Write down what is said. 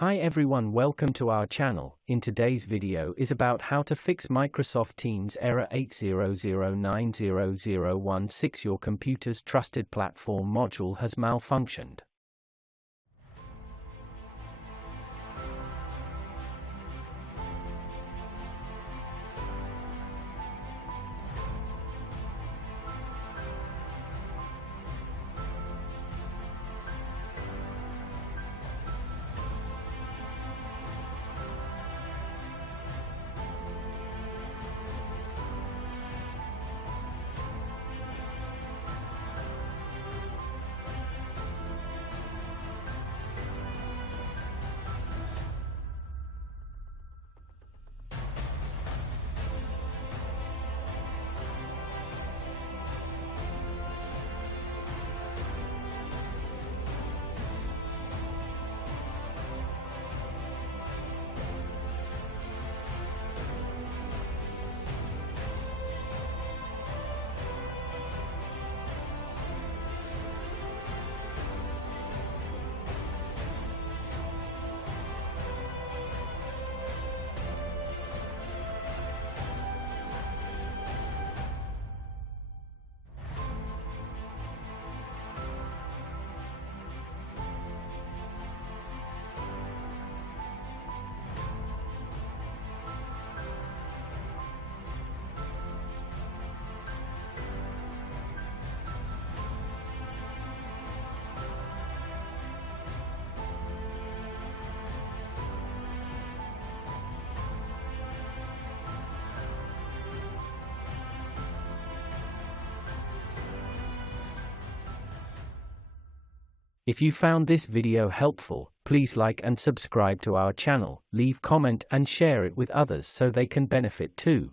Hi everyone, welcome to our channel. In today's video is about how to fix Microsoft Teams error 800900016. Your computer's trusted platform module has malfunctioned. If you found this video helpful, please like and subscribe to our channel, leave comment and share it with others so they can benefit too.